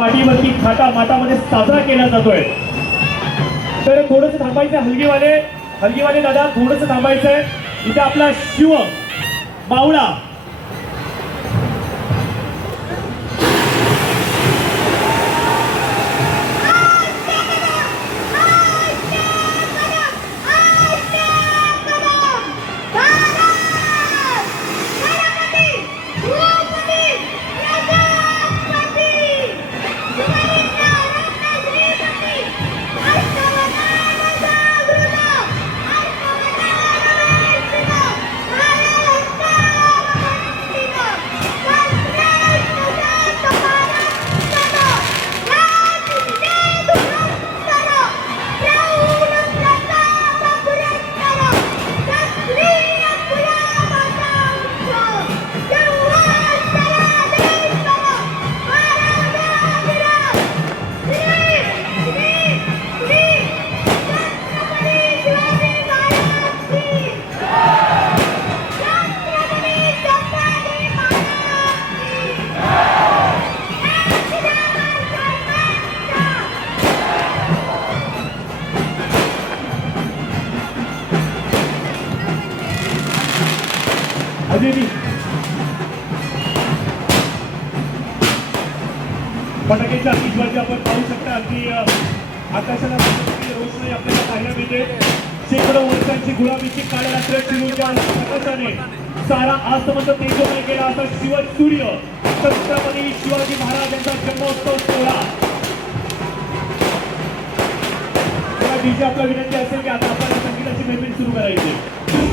पाठीवरती थाटामाटामध्ये साजरा केला जातोय। तर थोडंसं थांबायचं हलगीवाले दादा, थोडंसं थांबायचंय। इथे आपला शिव मावळा फटाक्याच्या आतिषबाजी आपण पाहू शकता। अगदी आकाशाला रोषणाई आपल्याला पाहायला मिळते। शेकडो वर्षांची गुलामीची काळ्या रात्र चिरूच्या प्रकाशाने सारा आसमंत तेजोमय केला असा शिवसूर्य छत्रपती शिवाजी महाराज यांचा जन्मोत्सव सोहळा। डीजे आपला विनंती असेल की आता आपण संगीताची मेहफिल सुरू करायची।